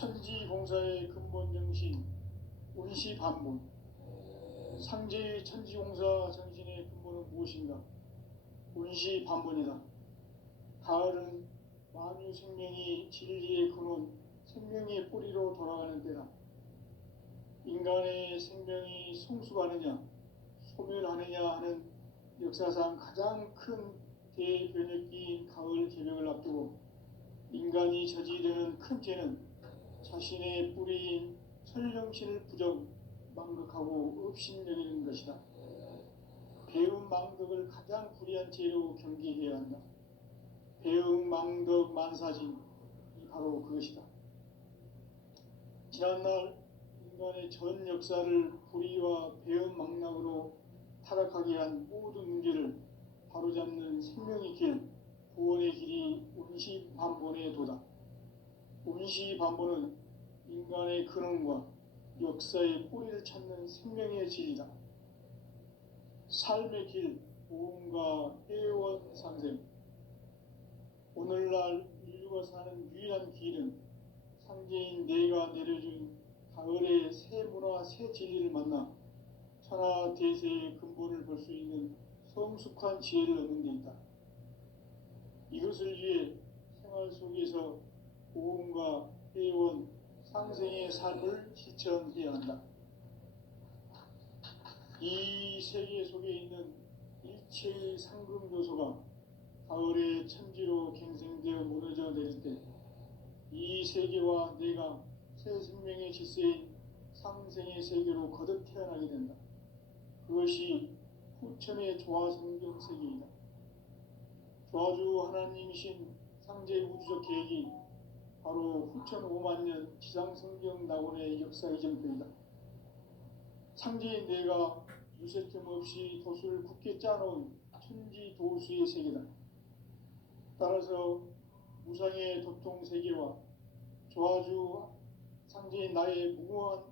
천지공사의 근본 정신, 운시반본. 상제의 천지공사 정신의 근본은 무엇인가? 운시반본이다. 가을은 만유 생명이 진리의 근원, 생명의 뿌리로 돌아가는 때다. 인간의 생명이 성숙하느냐, 소멸하느냐 하는 역사상 가장 큰 대변혁기인 가을 개벽을 앞두고 인간이 저지르는 큰 죄는 자신의 뿌리인 설령신을 부정, 망극하고 업신여기는 것이다. 배움 망덕을 가장 불의한 죄로 경계해야 한다. 배움 망덕 만사진이 바로 그것이다. 지난날 인간의 전 역사를 불의와 배움 망락으로 타락하게 한 모든 문제를 바로잡는 생명의 길, 구원의 길이 운시반본의 도다. 운시반본은 인간의 근원과 역사의 뿌리를 찾는 생명의 진리다. 삶의 길, 보험과 회원 상생. 오늘날 인류가 사는 유일한 길은 상제인 내가 내려준 가을의 새 문화, 새 진리를 만나 천하 대세의 근본을 볼 수 있는 성숙한 지혜를 얻는 데 있다. 이것을 위해 생활 속에서 보험과 회원, 상생의 삶을 실천해야 한다. 이 세계 속에 있는 일체의 상금 요소가 가을의 천지로 갱생되어 무너져 내릴 때 이 세계와 내가 새 생명의 질서인 상생의 세계로 거듭 태어나게 된다. 그것이 후천의 조화성경 세계이다. 조화주 하나님이신 상제의 우주적 계획이 바로 후천 5만년 지상성경 낙원의 역사 이정표이다. 상제인 내가 유세틈 없이 도수를 굳게 짜놓은 천지도수의 세계다. 따라서 무상의 도통세계와 조화주 상제인 나의 무궁한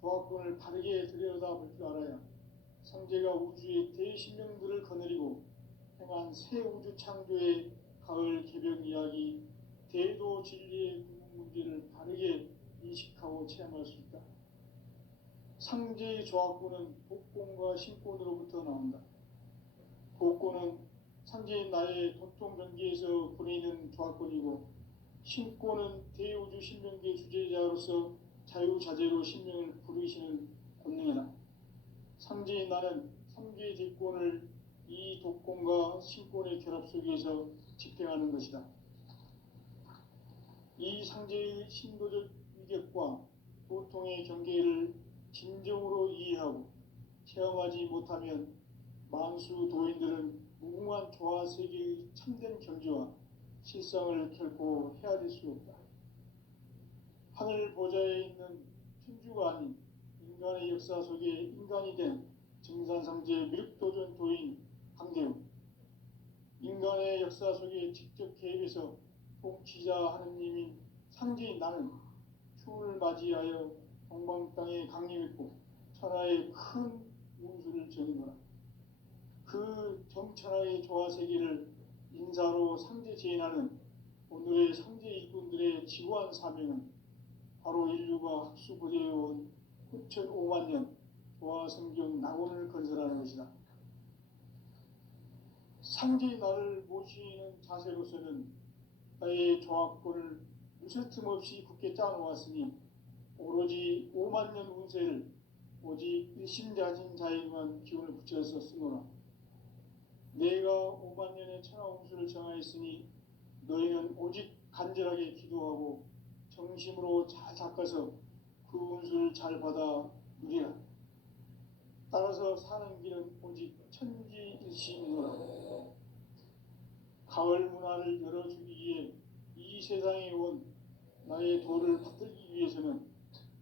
조화권을 바르게 들여다볼 줄 알아야 상제가 우주의 대신명들을 거느리고 행한 새 우주 창조의 가을 개벽 이야기, 대도 진리의 궁극 문제를 바르게 인식하고 체험할 수 있다. 상제의 조화권은 복권과 신권으로부터 나온다. 복권은 상제인 나의 도통 경계에서 보내는 조화권이고, 신권은 대우주 신명계 주제자로서 자유자재로 신명을 부르시는 권능이다. 상제인 나는 3개의 대권을 이 독권과 신권의 결합 속에서 집행하는 것이다. 이 상제의 신도적 위격과 도통의 경계를 진정으로 이해하고 체험하지 못하면 만수 도인들은 무궁한 조화세계의 참된 경지와 실상을 결코 헤아릴 수 없다. 하늘 보좌에 있는 천주가 아닌 인간의 역사 속에 인간이 된 증산상제 미륵도전 도인 강대우. 인간의 역사 속에 직접 개입해서 통치자 하느님인 상제인 나는 추운을 맞이하여 동방 땅에 강림했고 천하의 큰 운수를 전이노라. 그 정천하의 조화세계를 인사로 상제제인하는 오늘의 상제 일꾼들의 지구한 사명은 바로 인류가 학수고대해온 후천 5만년 조화성경 낙원을 건설하는 것이다. 상제의 나를 모시는 자세로서는 나의 조화권을 무쇠틈 없이 굳게 짜놓았으니 오로지 5만년 운세를 오직 일심자진 자에게만 기운을 붙여서 쓰노라. 내가 5만년의 천하 운수를 정하였으니 너희는 오직 간절하게 기도하고 정심으로 잘 닦아서 그 운수를 잘 받아 누리라. 따라서 사는 길은 오직 천지일심이노라. 가을 문화를 열어주기 위해 이 세상에 온 나의 도를 받들기 위해서는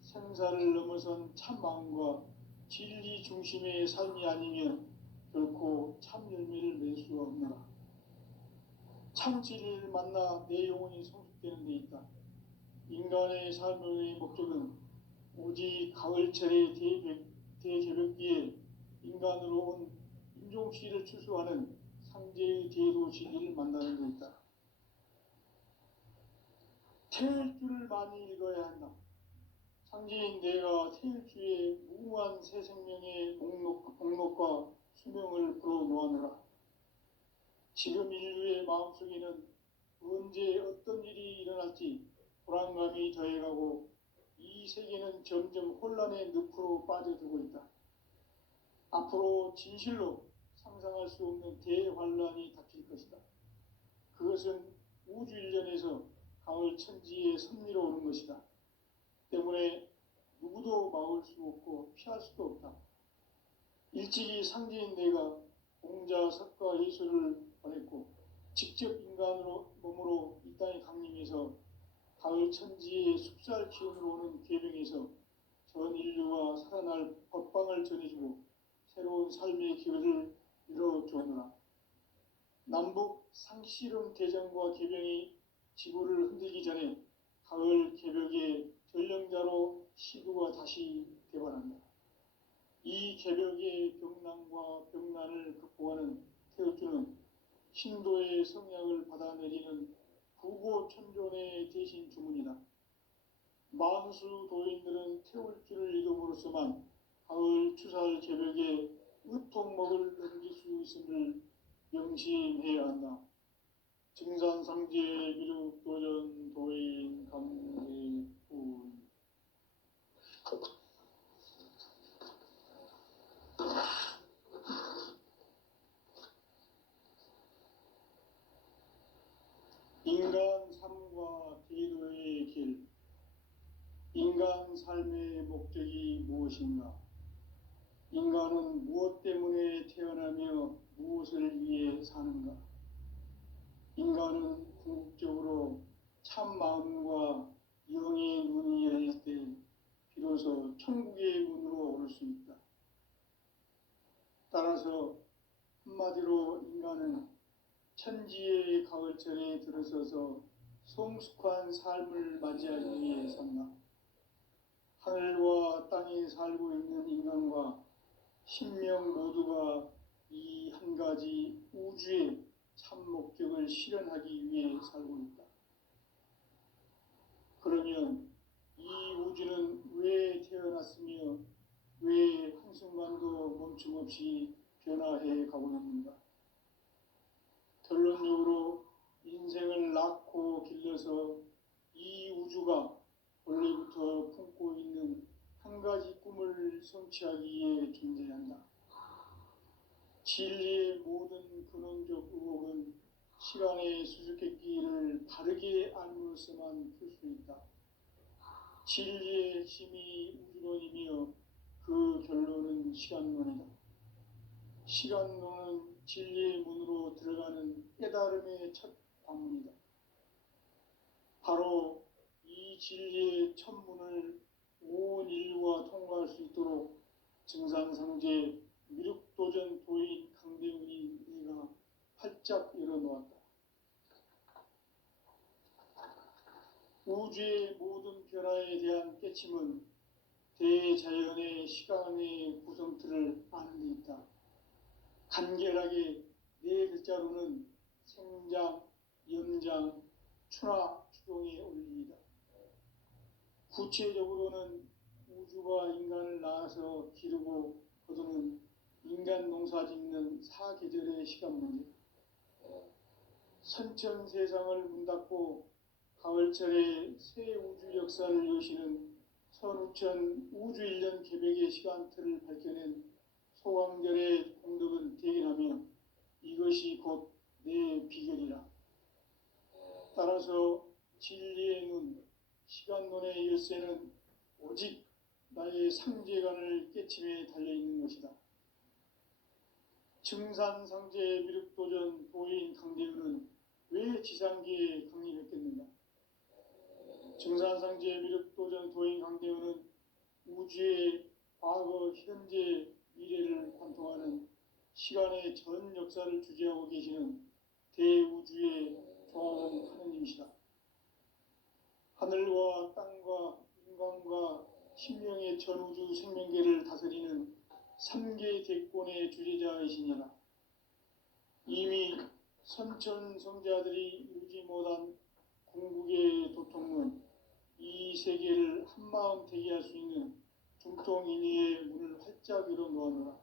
생사를 넘어선 참 마음과 진리 중심의 삶이 아니면 결코 참 열매를 맺을 수 없노라. 참 진리를 만나 내 영혼이 성숙되는 데 있다. 인간의 삶의 목적은 오직 가을철의 대개벽기에 인간으로 온 인종씨를 추수하는 상제의 대도 진리를 만나는 데 있다. 태일주를 많이 읽어야 한다. 상제인 내가 태일주의 무궁한 새 생명의 목록과 수명을 불어놓아노라. 지금 인류의 마음속에는 언제 어떤 일이 일어날지 불안감이 더해가고 이 세계는 점점 혼란의 늪으로 빠져들고 있다. 앞으로 진실로 상상할 수 없는 대환란이 닥칠 것이다. 그것은 우주 일련에서 가을 천지의 섭리로 오는 것이다. 때문에 누구도 막을 수 없고 피할 수도 없다. 일찍이 상제인 내가 공자, 석가, 예수를 보냈고 직접 인간으로 몸으로 이 땅에 강림해서 가을 천지의 숲살 기운으로 오는 계명에서 전 인류가 살아날 법방을 전해주고 새로운 삶의 기회를 열어주었노라. 남북 상씨름 대전과 계병이 지구를 흔들기 전에 가을 개벽의 전령자로 시구가 다시 개발한다. 이 개벽의 병난과 병난을 극복하는 태울주는 신도의 성약을 받아내리는 부고천존의 대신 주문이다. 만수 도인들은 태울주를 읽음으로써만 가을 추살 개벽의 의통목을 넘길 수 있음을 명심해야 한다. 증산상제 미륵 도전 도인 감대군. 인간 삶과 계도의 길. 인간 삶의 목적이 무엇인가? 인간은 무엇 때문에 태어나며 무엇을 위해 사는가? 인간은 궁극적으로 참 마음과 영의 눈이 열릴 때 비로소 천국의 문으로 오를 수 있다. 따라서 한마디로 인간은 천지의 가을철에 들어서서 성숙한 삶을 맞이하기 위해 산다. 하늘과 땅에 살고 있는 인간과 신명 모두가 이 한 가지 우주의 참 목적을 실현하기 위해 살고 있다. 그러면 이 우주는 왜 태어났으며 왜 한순간도 멈춤없이 변화해 가고 있는가? 결론적으로 인생을 낳고 길러서 이 우주가 원래부터 품고 있는 한 가지 꿈을 성취하기 위해 존재한다. 진리의 모든 근원적 의혹은 시간의 수수께끼를 바르게 알므로서만 풀 수 있다. 진리의 핵심이 우주론이며 그 결론은 시간론이다. 시간론은 진리의 문으로 들어가는 깨달음의 첫 방문이다. 바로 이 진리의 첫 문을 온 인류가 통과할 수 있도록 증산상제 미륵도전 도인 강대훈이 내가 활짝 열어놓았다. 우주의 모든 변화에 대한 깨침은 대자연의 시간의 구성틀을 아는 데 있다. 간결하게 네 글자로는 생장, 염장, 추나 추동의 원리이다. 구체적으로는 우주가 인간을 낳아서 기르고 거두는 인간 농사 짓는 사계절의 시간 문제. 선천 세상을 문닫고 가을철에 새 우주 역사를 여시는 선우천 우주 1년 개벽의 시간틀을 밝혀낸 소강절의 공덕은 대견하며 이것이 곧 내 비결이라. 따라서 진리의 눈, 시간론의 열쇠는 오직 나의 상제관을 깨침에 달려있는 것이다. 증산상제 미륵도전 도인 강대훈은 왜 지상계에 강림했겠는가? 증산상제 미륵도전 도인 강대훈은 우주의 과거, 현재, 미래를 관통하는 시간의 전 역사를 주재하고 계시는 대우주의 조화원 하느님이시다. 하늘과 땅과 인간과 신명의 전우주 생명계를 다스리는 3계 대권의 주재자이시니라. 이미 선천성자들이 이루지 못한 궁극의 도통은 이 세계를 한마음 되게 할 수 있는 중통인의의 문을 활짝 열어 놓았노라.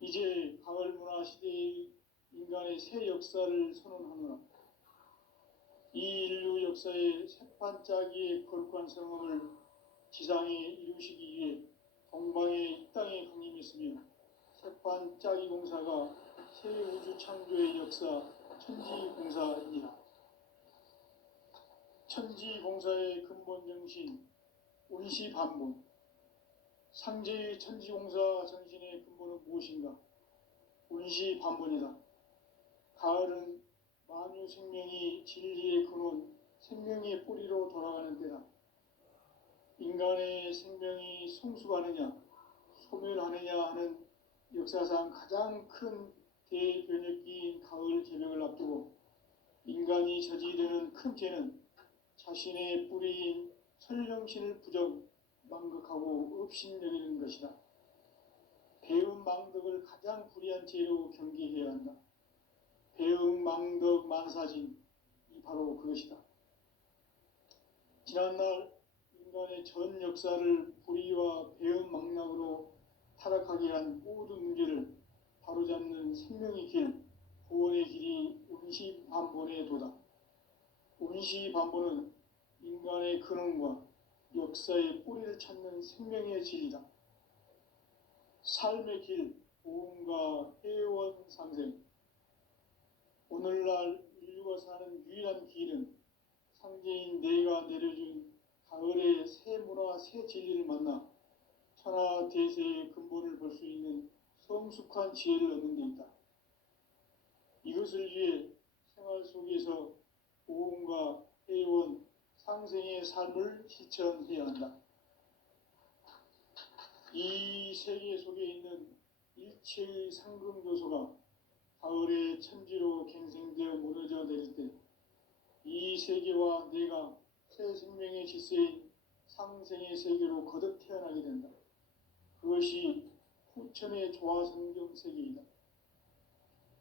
이제 가을 문화 시대의 인간의 새 역사를 선언하노라. 이 인류 역사의 새반짝이의 거룩한 성음을 지상에 이루시기 위해 동방의 이 땅에 강림했으며 새반짝이 공사가 새 우주 창조의 역사 천지공사이니라. 천지공사의 근본 정신 운시반본. 상제의 천지공사 정신의 근본은 무엇인가? 운시반본이다. 가을은 만유 생명이 진리의 근원, 생명의 뿌리로 돌아가는 때다. 인간의 생명이 성숙하느냐, 소멸하느냐 하는 역사상 가장 큰 대변혁기인 가을 개벽을 앞두고 인간이 저지르는 큰 죄는 자신의 뿌리인 설령신을 부정, 망극하고 업신여기는 것이다. 배은 망덕을 가장 불의한 죄로 경계해야 한다. 배은 망덕 만사진, 이 바로 그것이다. 지난날 인간의 전 역사를 불의와 배은 망락으로 타락하게 한 모든 문제를 바로잡는 생명의 길, 구원의 길이 운시반본의 도다. 운시반본은 인간의 근원과 역사의 뿌리를 찾는 생명의 진리다. 삶의 길, 보험과 회원 상생. 오늘날 인류가 사는 유일한 길은 상제인 내가 내려준 가을의 새 문화, 새 진리를 만나 천하 대세의 근본을 볼 수 있는 성숙한 지혜를 얻는 데 있다. 이것을 위해 생활 속에서 보험과 회원, 상생의 삶을 실천해야 한다. 이 세계 속에 있는 일체의 상금 요소가 가을의 천지로 갱생되어 무너져 내릴 때 이 세계와 내가 새 생명의 질서인 상생의 세계로 거듭 태어나게 된다. 그것이 후천의 조화성경 세계이다.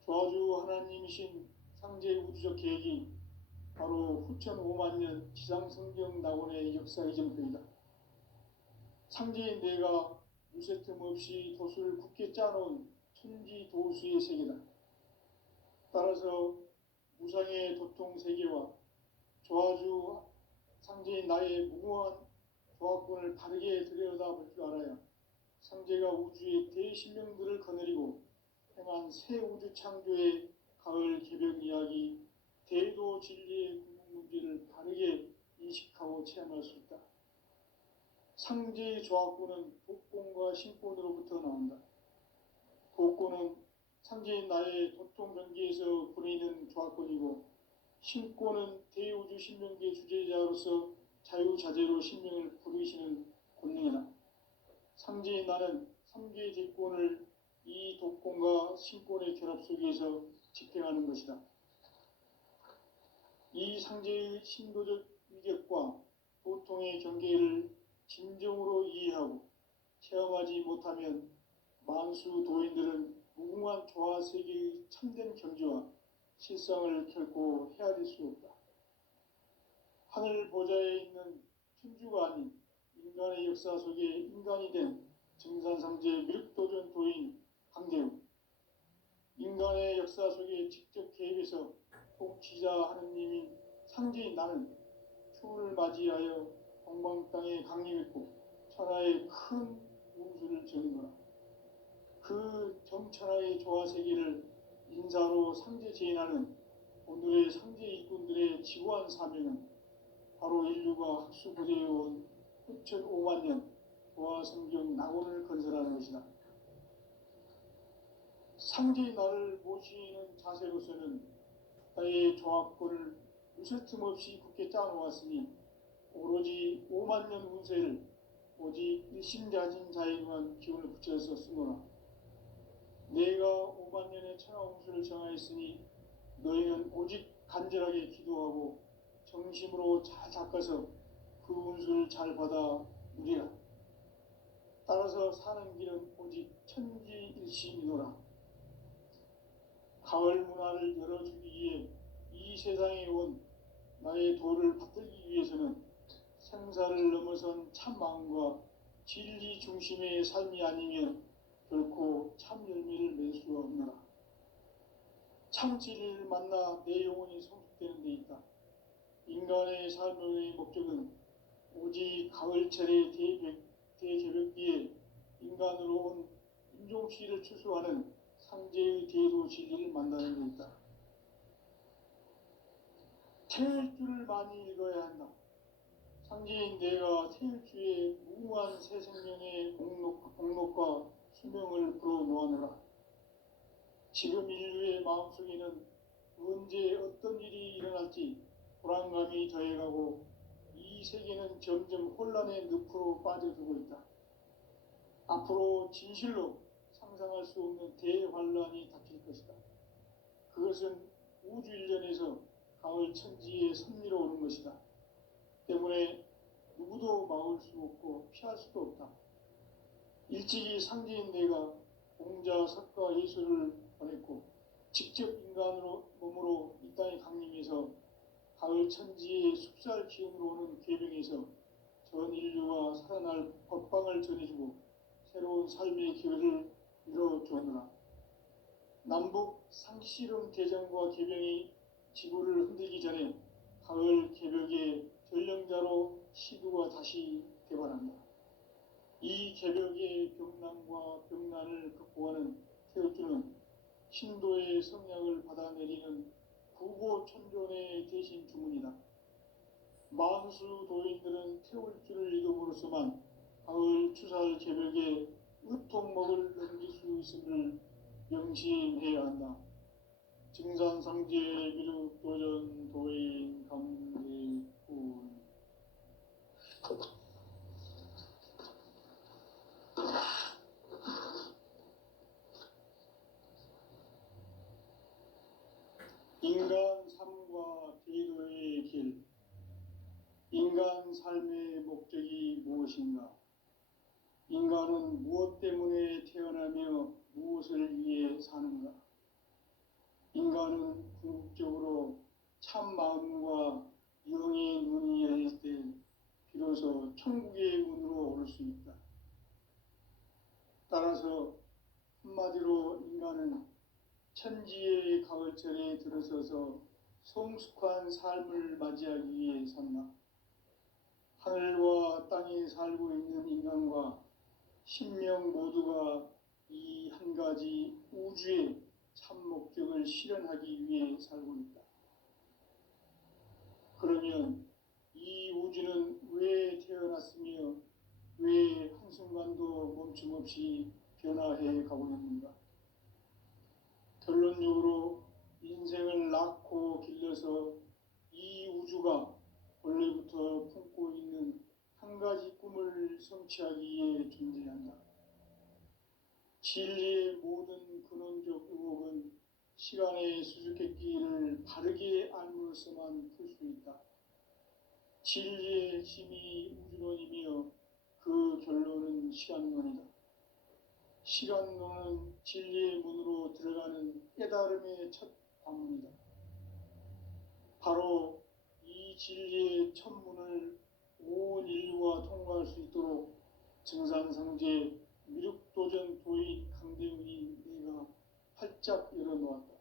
조화주 하나님이신 상제의 우주적 계획이 바로 후천 5만 년 지상성경 낙원의 역사 이정표이다. 상제인 내가 무쇠 틈 없이 도수를 굳게 짜놓은 천지도수의 세계다. 따라서 무상의 도통 세계와 조화주 상제인 나의 무궁한 조화권을 바르게 들여다볼 줄 알아야 상제가 우주의 대신명들을 거느리고 행한 새 우주 창조의 가을 개벽 이야기, 대도 진리의 궁극 문제를 바르게 인식하고 체험할 수 있다. 상제의 조화권은 독권과 신권으로부터 나온다. 독권은 상제인 나의 도통 경계에서 부리는 조화권이고, 신권은 대우주 신명계 주제자로서 자유자재로 신명을 부르시는 권능이다. 상제인 나는 3개의 제권을 이 독권과 신권의 결합 속에서 집행하는 것이다. 이 상제의 신도적 위격과 도통의 경계를 진정으로 이해하고 체험하지 못하면 만수 도인들은 무궁한 조화 세계의 참된 경지와 실상을 결코 헤아릴 수 없다. 하늘 보좌에 있는 천주가 아닌 인간의 역사 속에 인간이 된 증산상제 미륵도전 도인 강대우, 인간의 역사 속에 직접 개입해서 통치자 하느님인 상제인 나는 추운을 맞이하여 동방 땅에 강림했고 천하의 큰 우주를 정거라. 그 정천하의 조화 세계를 인사로 상제 제인하는 오늘의 상제 일꾼들의 지구한 사명은 바로 인류가 학수부대해온 후천 5만 년 조화성경 낙원을 건설하는 것이다. 상제의 나를 모시는 자세로서는 나의 조합권을 무쇠 틈 없이 굳게 짜놓았으니 오로지 5만 년 운세를 오직 일심자진 자에게만 기운을 붙여서 쓰노라. 내가 5만 년의 천하홍수를 정하였으니 너희는 오직 간절하게 기도하고 정심으로 잘 닦아서 그 운수를 잘 받아 누리라. 따라서 사는 길은 오직 천지일심이노라. 가을 문화를 열어주기 위해 이 세상에 온 나의 도를 받들기 위해서는 생사를 넘어선 참 마음과 진리 중심의 삶이 아니면 결코 참 열매를 맺을 수가 없노라. 참 진리를 만나 내 영혼이 성숙되는 데 있다. 인간의 삶의 목적은 오직 가을철의 대개벽기에 인간으로 온 인종시를 추수하는 상제의 대도 진리를 만나는 데 있다. 태일주를 많이 읽어야 한다. 상제인 내가 태일주의 무궁한 새 생명의 목록과 수명을 불어놓아노라. 지금 인류의 마음속에는 언제 어떤 일이 일어날지 불안감이 더해가고 이 세계는 점점 혼란의 늪으로 빠져들고 있다. 앞으로 진실로 상상할 수 없는 대환란이 닥칠 것이다. 그것은 우주 일련에서 가을 천지에 선미로 오는 것이다. 때문에 누구도 막을 수 없고 피할 수도 없다. 일찍이 상제인 내가 공자, 석가, 예수를 보냈고 직접 인간으로 몸으로 이 땅에 강림해서 가을 천지의 숲살 기운으로 오는 궤병에서 전 인류가 살아날 법방을 전해주고 새로운 삶의 기회를 이뤄주었노라. 남북 상시름 대전과 궤병이 지구를 흔들기 전에 가을 개벽의 전령자로 시두가 다시 개발한다. 이 개벽의 병난과 병난을 극복하는 태엽주는 신도의 성약을 받아내리는 구고천존의 대신 주문이다. 만수 도인들은 태울주를 읽음으로써만 가을 추살 개벽의 으통목을 넘길 수 있음을 명심해야 한다. 증산상제 미륵도전 도인 강대군. 인간 삶과 대도의 길. 인간 삶의 목적이 무엇인가? 인간은 무엇 때문에 태어나며 무엇을 위해 사는가? 인간은 궁극적으로 참 마음과 영의 눈이 열릴 때 비로소 천국의 문으로 오를 수 있다. 따라서 한마디로 인간은 천지의 가을철에 들어서서 성숙한 삶을 맞이하기 위해 산다. 하늘과 땅에 살고 있는 인간과 신명 모두가 이 한 가지 우주의 참 목적을 실현하기 위해 살고 있다. 그러면 이 우주는 왜 태어났으며 왜 한순간도 멈춤없이 변화해 가고 있는가? 결론적으로 인생을 낳고 길러서 이 우주가 원래부터 품고 있는 한 가지 꿈을 성취하기 위해 존재한다. 진리의 모든 근원적 의혹은 시간의 수수께끼를 바르게 알므로써만 풀 수 있다. 진리의 핵심이 우주론이며 그 결론은 시간론이다. 시간론은 진리의 문으로 들어가는 깨달음의 첫 관문이다. 바로 이 진리의 첫 문을 온 인류가 통과할 수 있도록 증산상제 미륵도전 도인 강대훈이 내가 활짝 열어놓았다.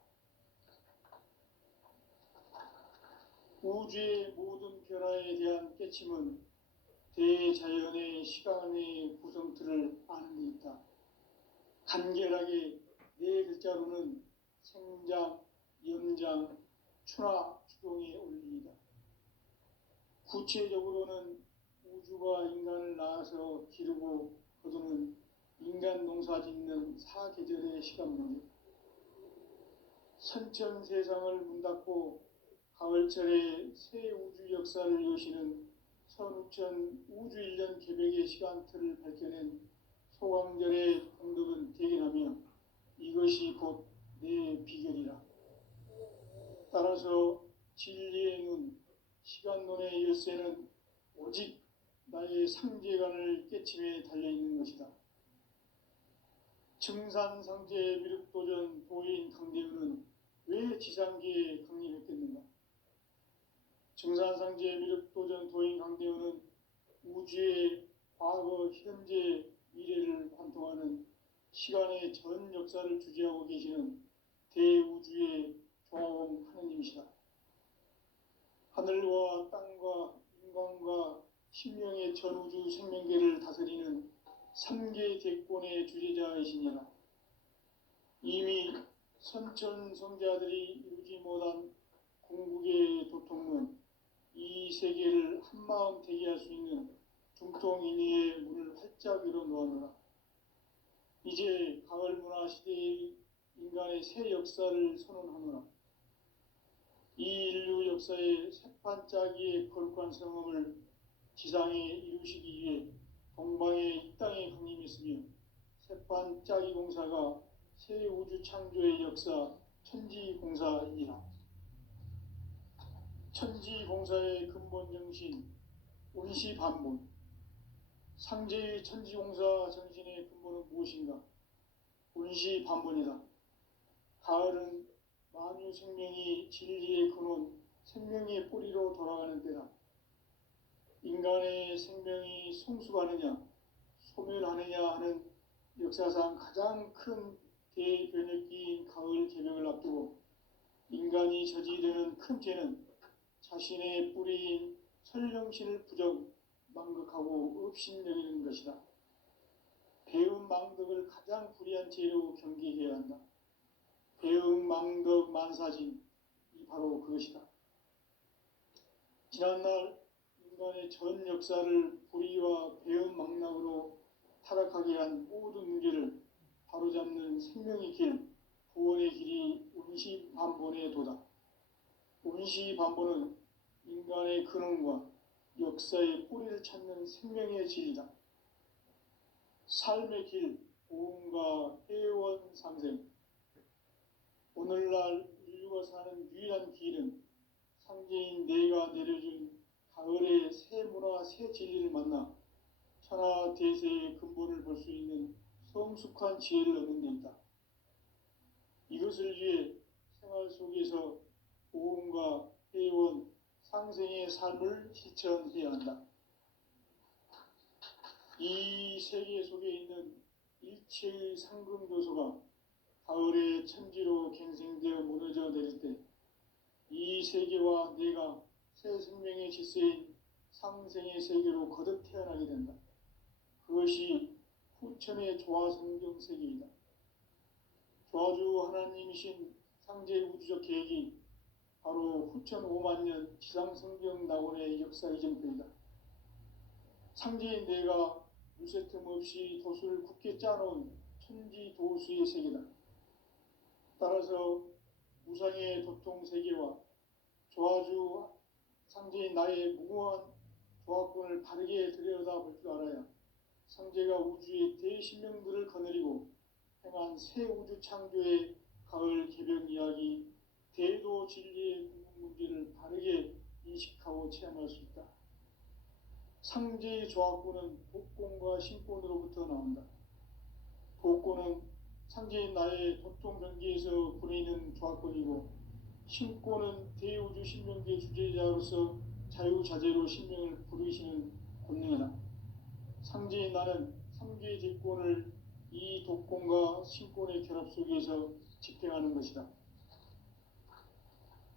우주의 모든 변화에 대한 깨침은 대자연의 시간의 구성틀을 아는 데 있다. 간결하게 네 글자로는 생장, 염장, 추나 추동의 원리이다. 구체적으로는 우주가 인간을 낳아서 기르고 거두는 인간 농사 짓는 사계절의 시간문이다. 선천 세상을 문닫고 가을철에 새 우주 역사를 여시는 선우천 우주일년 개벽의 시간틀을 밝혀낸 소강절의 공덕은 대견하며 이것이 곧 내 비결이라. 따라서 진리의 눈, 시간론의 열쇠는 오직 나의 상제관을 깨침에 달려있는 것이다. 증산상제 미륵도전 도인 강대훈은 왜 지상계에 강림했겠는가? 증산상제 미륵도전 도인 강대원은 우주의 과거, 현재, 미래를 관통하는 시간의 전 역사를 주재하고 계시는 대우주의 조화공 하느님이시다. 하늘과 땅과 인간과 신명의 전우주 생명계를 다스리는 삼계 대권의 주재자이시니라. 이미 선천성자들이 이루지 못한 궁극의 도통은 이 세계를 한마음 되게 할 수 있는 중통인의의 문을 활짝 열어놓았노라. 이제 가을 문화 시대의 인간의 새 역사를 선언하노라. 이 인류 역사의 새판짜기의 거룩한 성음을 지상에 이루시기 위해 동방의 이 땅에 강림했으며 새판짜기 공사가 새 우주 창조의 역사 천지공사이니라. 천지공사의 근본 정신 운시반본. 상제의 천지공사 정신의 근본은 무엇인가? 운시반본이다. 가을은 만유 생명이 진리의 근원, 생명의 뿌리로 돌아가는 때다. 인간의 생명이 성숙하느냐, 소멸하느냐 하는 역사상 가장 큰 대변혁기인 가을 개명을 앞두고 인간이 저지르는 큰 죄는 자신의 뿌리인 설령신을 부정, 망극하고 업신여기는 것이다. 배음 망덕을 가장 불의한 죄로 경계해야 한다. 배음 망덕 만사진이 바로 그것이다. 지난날 인간의 전 역사를 불의와 배음 망락으로 타락하게 한 모든 문제를 바로잡는 생명의 길, 구원의 길이 운시반본의 도다. 운시반본은 인간의 근원과 역사의 뿌리를 찾는 생명의 진리다. 삶의 길, 고음과 회원 상생. 오늘날 인류가 사는 유일한 길은 상제인 내가 내려준 가을의 새 문화, 새 진리를 만나 천하 대세의 근본을 볼 수 있는 성숙한 지혜를 얻는 데 있다. 이것을 위해 생활 속에서 고음과 회원, 상생의 삶을 실천해야 한다. 이 세계 속에 있는 일체의 상금교소가 가을의 천지로 갱생되어 무너져 내릴 때 이 세계와 내가 새 생명의 질서인 상생의 세계로 거듭 태어나게 된다. 그것이 후천의 조화성경 세계이다. 조화주 하나님이신 상제 우주적 계획이 바로 후천 5만 년 지상성경 낙원의 역사 이정표이다. 상제인 내가 물새 틈 없이 도수를 굳게 짜놓은 천지 도수의 세계다. 따라서 무상의 도통 세계와 조화주 상제인 나의 무궁한 조화권을 바르게 들여다볼 줄 알아야 상제가 우주의 대신명들을 거느리고 행한 새 우주 창조의 가을 개벽 이야기, 대도 진리의 궁극 문제를 바르게 인식하고 체험할 수 있다. 상제의 조화권은 복권과 신권으로부터 나온다. 복권은 상제인 나의 도통 경계에서 부리는 조화권이고, 신권은 대우주 신명계 주제자로서 자유자재로 신명을 부르시는 권능이다. 상제인 나는 3개의 대권을 이 독권과 신권의 결합 속에서 집행하는 것이다.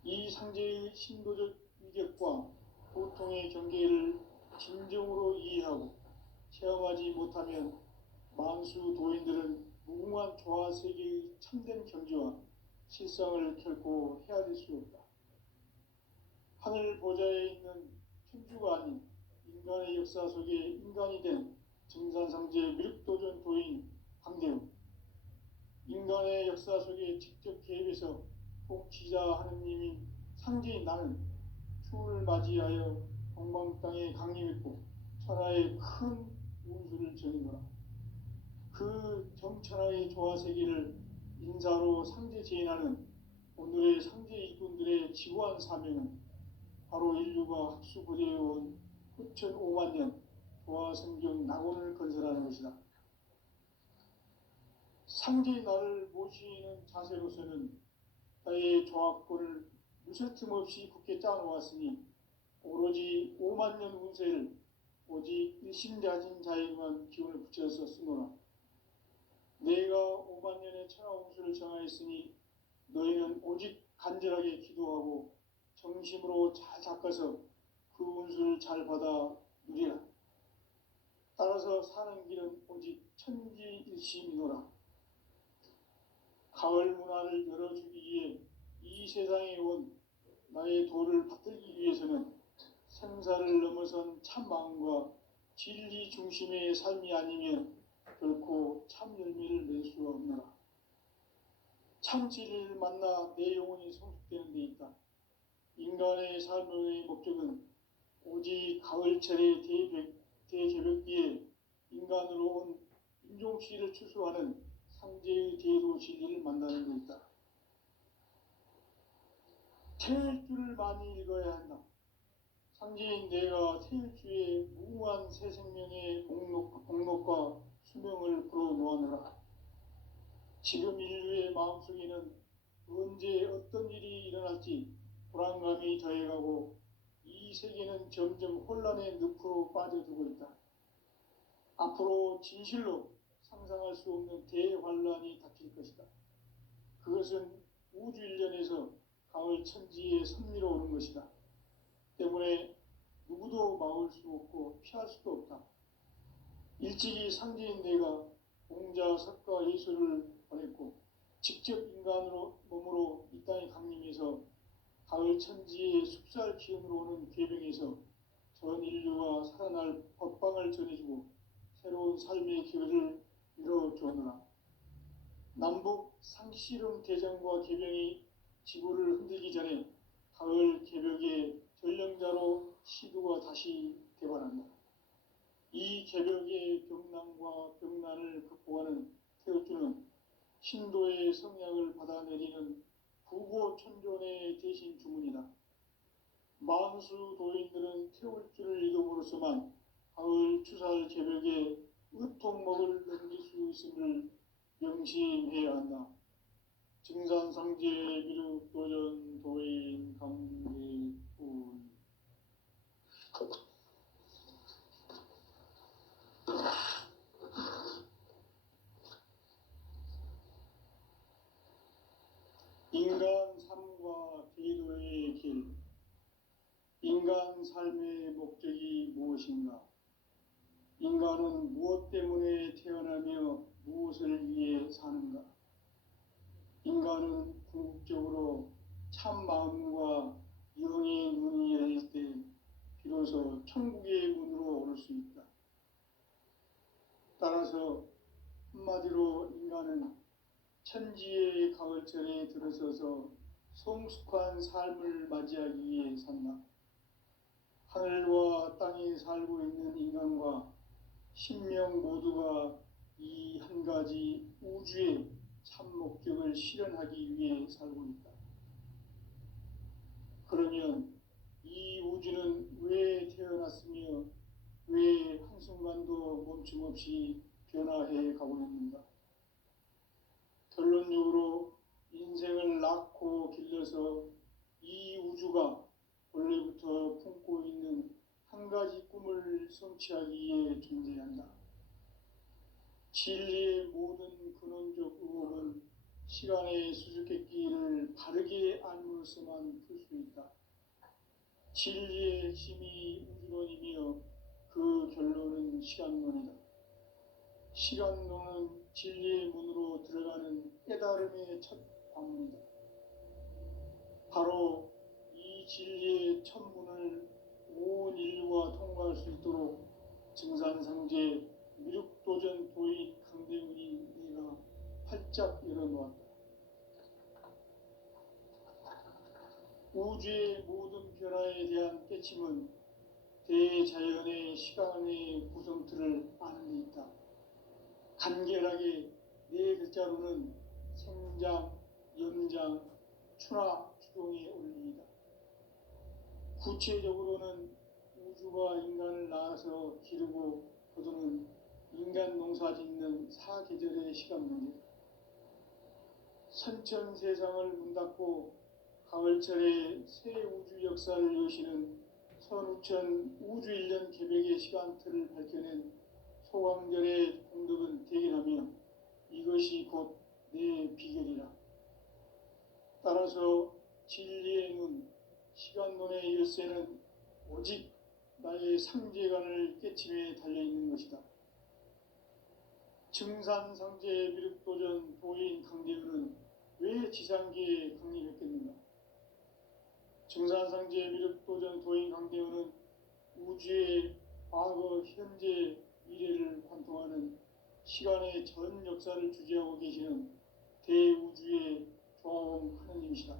이 상제의 신도적 위격과 보통의 경계를 진정으로 이해하고 체험하지 못하면 만수 도인들은 무궁한 조화 세계의 참된 경지와 실상을 결코 헤아릴 수 없다. 하늘 보좌에 있는 천주가 아닌 인간의 역사 속에 인간이 된 증산상제 미륵도전 도인 강대우. 인간의 역사 속에 직접 개입해서 통치자 하느님인 상제인 나는 추운을 맞이하여 동방 땅에 강림했고 천하의 큰 운수를 정의노라. 그 정천하의 조화세계를 인사로 상제 제인하는 오늘의 상제 일꾼들의 지구한 사명은 바로 인류가 합수부대해온 후천 5만 년 조화성경 낙원을 건설하는 것이다. 상제의 나를 모시는 자세로서는 나의 조화권을 무쇠 틈 없이 굳게 짜놓았으니 오로지 5만 년 운세를 오직 일심가진 자에게만 기운을 붙여서 쓰노라. 내가 5만 년의 천하 운수를 정하였으니 너희는 오직 간절하게 기도하고 정심으로 잘 닦아서 그 운수를 잘 받아 누리라. 따라서 사는 길은 오직 천지일심이노라. 가을 문화를 열어주기 위해 이 세상에 온 나의 도를 받들기 위해서는 생사를 넘어선 참 마음과 진리 중심의 삶이 아니면 결코 참 열매를 맺을 수가 없노라. 참 진리를 만나 내 영혼이 성숙되는 데 있다. 인간의 삶의 목적은 오직 가을철의 대개벽기에 인간으로 온 인종시를 추수하는 상제의 대도 진리를 만나는 데 있다. 태일주를 많이 읽어야 한다. 상제인 내가 태일주의 무궁한 새 생명의 목록과 수명을 불어놓아노라. 지금 인류의 마음속에는 언제 어떤 일이 일어날지 불안감이 더해가고 이 세계는 점점 혼란의 늪으로 빠져들고 있다. 앞으로 진실로 상상할 수 없는 대환란이 닥칠 것이다. 그것은 우주 일련에서 가을 천지에 선미로 오는 것이다. 때문에 누구도 막을 수 없고 피할 수도 없다. 일찍이 상제인 내가 공자, 석가, 예수를 보냈고 직접 인간으로 몸으로 이 땅에 강림해서 가을 천지의 숲살 기운으로 오는 괴병에서 전 인류가 살아날 법방을 전해주고 새로운 삶의 기회를 이뤄주었노라. 남북 상시름 대전과 개병이 지구를 흔들기 전에 가을 개벽의 전령자로 시두가 다시 대발한다. 이 개벽의 병난과 병난을 극복하는 태우주는 신도의 성약을 받아내리는 부고천존의 대신 주문이다. 만수 도인들은 태울주를 읽음으로써만 가을 추살 개벽에 의통목을 넘길 수 있음을 명심해야 한다. 증산상제 미륵도전 도인 강대군. 인간 삶과 기도의 길. 인간 삶의 목적이 무엇인가? 인간은 무엇 때문에 태어나며 무엇을 위해 사는가? 인간은 궁극적으로 참 마음과 영의 눈이 열릴 때 비로소 천국의 문으로 오를 수 있다. 따라서 한마디로 인간은 천지의 가을철에 들어서서 성숙한 삶을 맞이하기 위해 산다. 하늘과 땅에 살고 있는 인간과 신명 모두가 이 한 가지 우주의 참 목적을 실현하기 위해 살고 있다. 그러면 이 우주는 왜 태어났으며 왜 한순간도 멈춤없이 변화해 가고 있는가? 결론적으로 인생을 낳고 길러서 이 우주가 원래부터 품고 있는 한 가지 꿈을 성취하기 위해 존재한다. 진리의 모든 근원적 의혹은 시간의 수수께끼를 바르게 알므로서만 풀 수 있다. 진리의 핵심이 우주론이며 그 결론은 시간론이다. 시간론은 진리의 문으로 들어가는 깨달음의 첫 관문이다. 바로 이 진리의 첫 문을 온 인류가 통과할 수 있도록 증산상제 미륵도전 도인 강대군이 네가 활짝 열어놓았다. 우주의 모든 변화에 대한 깨침은 대자연의 시간의 구성틀을 아는 데 있다. 간결하게 네 글자로는 생장, 염장, 추나, 추동의 원리이다. 구체적으로는 우주가 인간을 낳아서 기르고 거두는 인간 농사 짓는 사계절의 시간 문제다. 선천 세상을 문 닫고 가을철에 새 우주 역사를 여시는 선우천 우주 1년 계획의 시간틀을 밝혀낸 소강절의 공덕은 대견하며 이것이 곧 내 비결이라. 따라서 진리의 문, 시간론의 열쇠는 오직 나의 상제관을 깨침에 달려있는 것이다. 증산상제 미륵도전 도인 강대우는 왜 지상계에 강림했겠는가? 증산상제 미륵도전 도인 강대우는 우주의 과거, 현재, 미래를 관통하는 시간의 전 역사를 주재하고 계시는 대우주의 조화원 하느님이시다.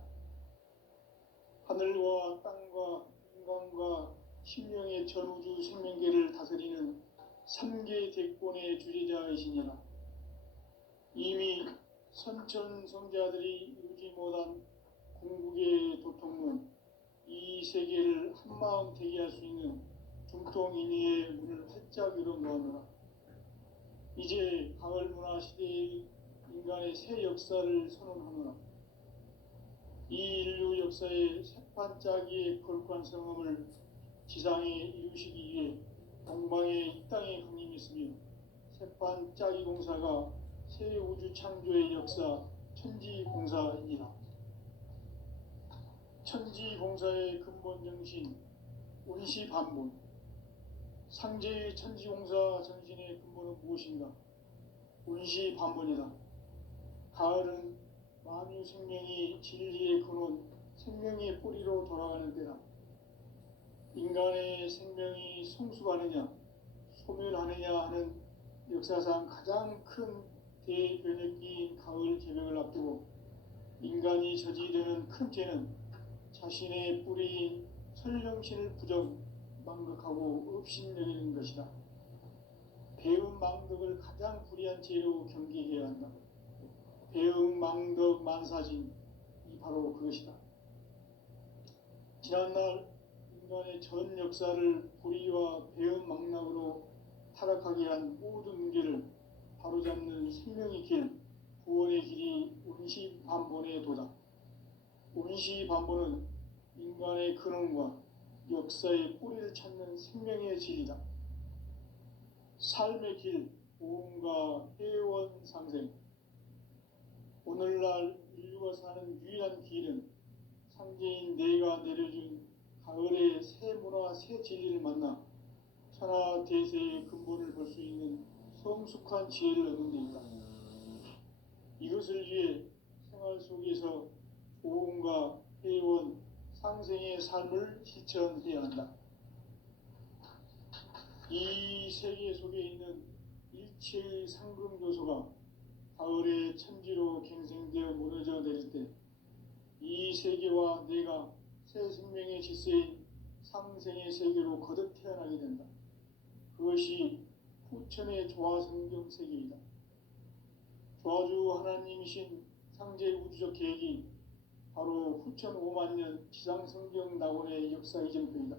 하늘과 땅과 인간과 신명의 전우주 생명계를 다스리는 3계 대권의 주재자이시니라. 이미 선천성자들이 이루지 못한 궁극의 도통문, 이 세계를 한마음 되게 할 수 있는 중통인의의 문을 활짝 열어놓았노라. 이제 가을 문화 시대의 인간의 새 역사를 선언하노라. 이 인류 역사의 새판짜기의 거룩한 성음을 지상에 이루시기 위해 동방의 이 땅에 강림했으며 새판짜기 공사가 새 우주 창조의 역사 천지공사이니라. 천지공사의 근본 정신 운시반본, 상제의 천지공사 정신의 근본은 무엇인가? 운시반본이다. 가을은 만유 생명이 진리의 근원, 생명의 뿌리로 돌아가는 때다. 인간의 생명이 성숙하느냐, 소멸하느냐 하는 역사상 가장 큰 대변혁기인 가을 개벽을 앞두고 인간이 저지르는 큰 죄는 자신의 뿌리인 설령신을 부정, 망극하고 업신여기는 것이다. 배음 망덕을 가장 불의한 죄로 경계해야 한다. 배음 망덕 만사진, 이 바로 그것이다. 지난날 인간의 전 역사를 불의와 배음 망락으로 타락하게 한 모든 문제를 바로잡는 생명의 길, 구원의 길이 운시반본의 도다. 운시반본은 인간의 근원과 역사의 뿌리를 찾는 생명의 질이다. 삶의 길, 보험과 회원 상생. 오늘날 인류가 사는 유일한 길은 상제인 내가 내려준 가을의 새 문화, 새 진리를 만나 천하 대세의 근본을 볼 수 있는 성숙한 지혜를 얻는 데 있다. 이것을 위해 생활 속에서 보험과 회원, 상생의 삶을 실천해야 한다. 이 세계 속에 있는 일체의 상금 요소가 가을의 천지로 갱생되어 무너져 내릴 때 이 세계와 내가 새 생명의 질서인 상생의 세계로 거듭 태어나게 된다. 그것이 후천의 조화성경 세계이다. 조화주 하나님이신 상제 우주적 계획이 바로 후천 5만년 지상성경 낙원의 역사 이정표이다.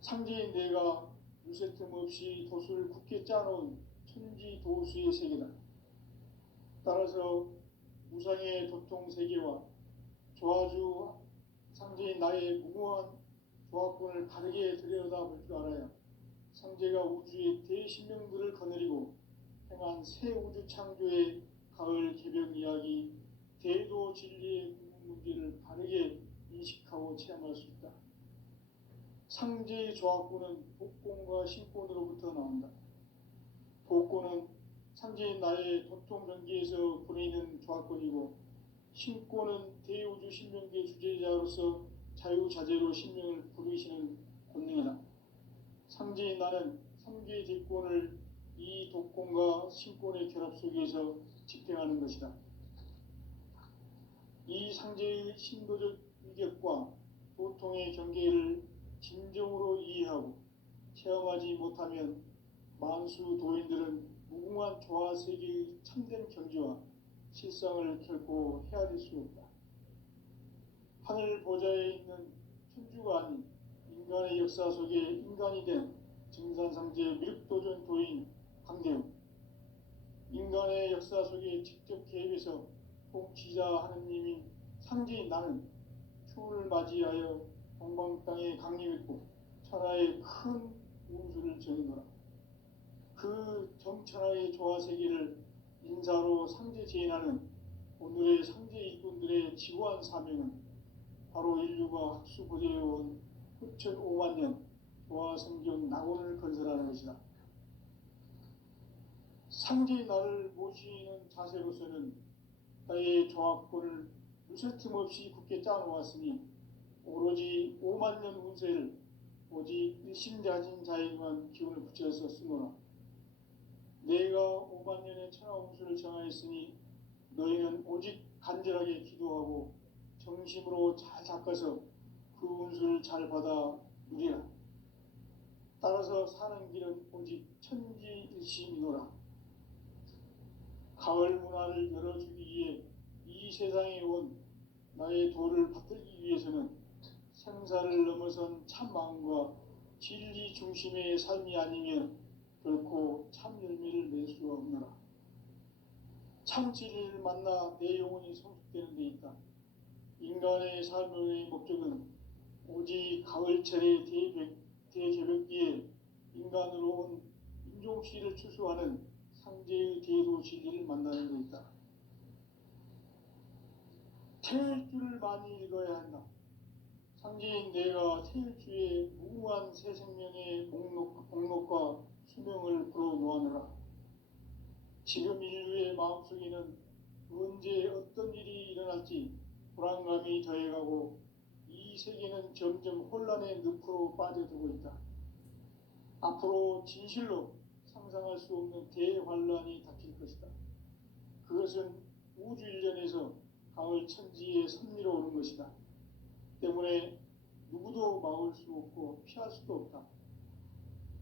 상제인 내가 유세 틈 없이 도수를 굳게 짜놓은 천지도수의 세계다. 따라서 무상의 도통세계와 조화주 상제인 나의 무궁한 조화권을 바르게 들여다볼 줄 알아야 상제가 우주의 대신명들을 거느리고 행한 새 우주 창조의 가을 개벽 이야기, 대도 진리의 궁극 문제를 바르게 인식하고 체험할 수 있다. 상제의 조화권은 복권과 신권으로부터 나온다. 복권은 상제인 나의 도통 경계에서 보내는 조화권이고, 신권은 대우주 신명계 주제자로서 자유자재로 신명을 부르시는 권능이다. 상제인 나는 3계 대권을 이 독권과 신권의 결합 속에서 집행하는 것이다. 이 상제의 신도적 위격과 도통의 경계를 진정으로 이해하고 체험하지 못하면 만수 도인들은 무궁한 조화세계의 참된 경지와 실상을 결코 헤아릴 수 없다. 하늘 보좌에 있는 천주가 아닌 인간의 역사 속에 인간이 된 증산상제 미륵도전 도인 강대우, 인간의 역사 속에 직접 개입해서 통치자 하느님인 상제인 나는 추운을 맞이하여 동방 땅에 강림했고 천하의 큰 운수를 정해노라. 그 정천하의 조화 세계를 인사로 상제 제인하는 오늘의 상제 일꾼들의 지고한 사명은 바로 인류가 학수 고대해온 흡천 5만 년 조화 성경 낙원을 건설하는 것이다. 상제의 나를 모시는 자세로서는 나의 조합권을 무쇠 틈 없이 굳게 짜놓았으니 오로지 5만 년 운세를 오직 일심자진 자에게만 기운을 붙여서 쓰노라. 내가 5만 년의 천하 운수를 정하였으니 너희는 오직 간절하게 기도하고 정심으로 잘 닦아서 그 운수를 잘 받아 누리라. 따라서 사는 길은 오직 천지일심이노라. 가을 문화를 열어주기 위해 이 세상에 온 나의 도를 받들기 위해서는 생사를 넘어선 참 마음과 진리 중심의 삶이 아니면 결코 참 열매를 낼 수가 없노라. 참 진리를 만나 내 영혼이 성숙되는 데 있다. 인간의 삶의 목적은 오직 가을철의 대개벽기에 인간으로 온 인종시를 추수하는 상제의 대도 진리를 만나는 데 있다. 태일주를 많이 읽어야 한다. 상제인 내가 태일주의 무궁한 새 생명의 목록과 수명을 불어놓아노라. 지금 인류의 마음속에는 언제 어떤 일이 일어날지 불안감이 더해가고 이 세계는 점점 혼란의 늪으로 빠져들고 있다. 앞으로 진실로 상상할 수 없는 대환란이 닥칠 것이다. 그것은 우주 일련에서 가을 천지에 선미로 오는 것이다. 때문에 누구도 막을 수 없고 피할 수도 없다.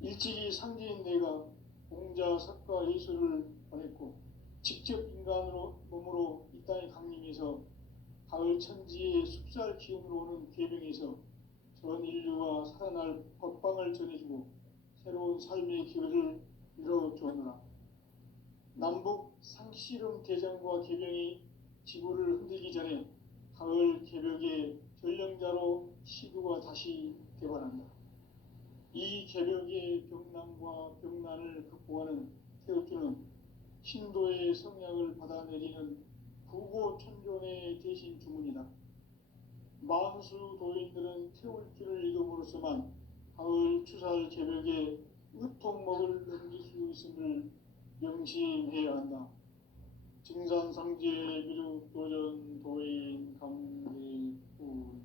일찍이 상제인 내가 공자, 석가, 예수를 보냈고 직접 인간으로 몸으로 이 땅에 강림해서 가을 천지의 숲살 기운으로 오는 계명에서 전 인류가 살아날 법방을 전해주고 새로운 삶의 기회를 이뤄주었노라. 남북 상씨름 대전과 개병이 지구를 흔들기 전에 가을 개벽의 전령자로 시구가 다시 개발한다. 이 개벽의 병난과 병난을 극복하는 태울주는 신도의 성약을 받아내리는 구고천존의 대신 주문이다. 만수 도인들은 태울주를 읽음으로써만 가을 추살 개벽에 의통목을 넘길 수 있음을 명심해야 한다. 증산상제 미륵 도전 도인 강대훈.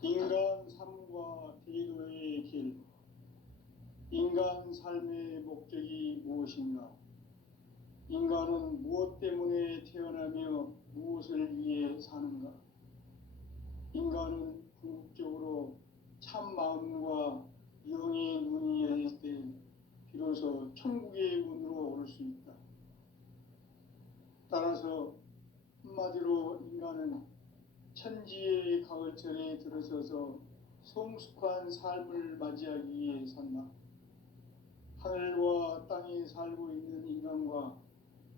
인간 삶과 대도의 길. 인간 삶의 목적이 무엇인가? 인간은 무엇 때문에 태어나며 무엇을 위해 사는가? 인간은 궁극적으로 참 마음과 영의 눈이 열릴 때 비로소 천국의 문으로 오를 수 있다. 따라서 한마디로 인간은 천지의 가을철에 들어서서 성숙한 삶을 맞이하기 위해 산다. 하늘과 땅에 살고 있는 인간과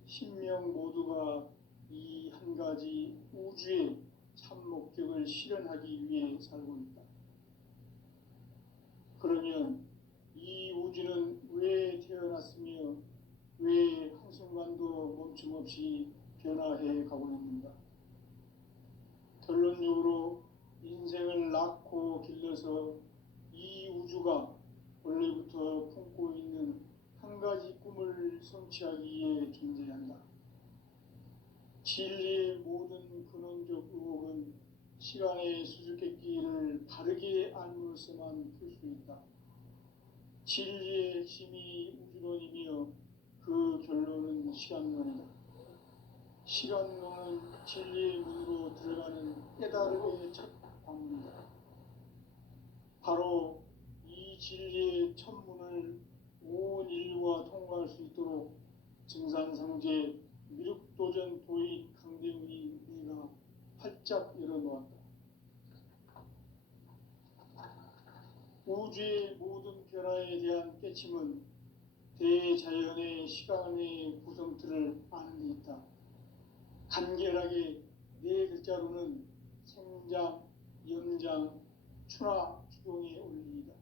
신명 모두가 이 한 가지 우주의 참 목적을 실현하기 위해 살고 있다. 그러면 이 우주는 왜 태어났으며 왜 한순간도 멈춤없이 변화해 가고 있는가? 결론적으로 인생을 낳고 길러서 이 우주가 원래부터 품고 있는 한 가지 꿈을 성취하기 위해 존재한다. 진리의 모든 근원적 의혹은 시간의 수수께끼를 바르게 알므로서만 풀 수 있다. 진리의 핵심이 우주론이며 그 결론은 시간론이다. 시간론은 진리의 문으로 들어가는 깨달음의 첫 방문이다. 바로 이 진리의 첫 문을 온 인류가 통과할 수 있도록 증산상제 미륵도전 도인 강대훈이 우리가 활짝 열어놓았다. 우주의 모든 변화에 대한 깨침은 대자연의 시간의 구성틀을 아는 데 있다. 간결하게 네 글자로는 생장, 염장, 추나 추동에 올리이다.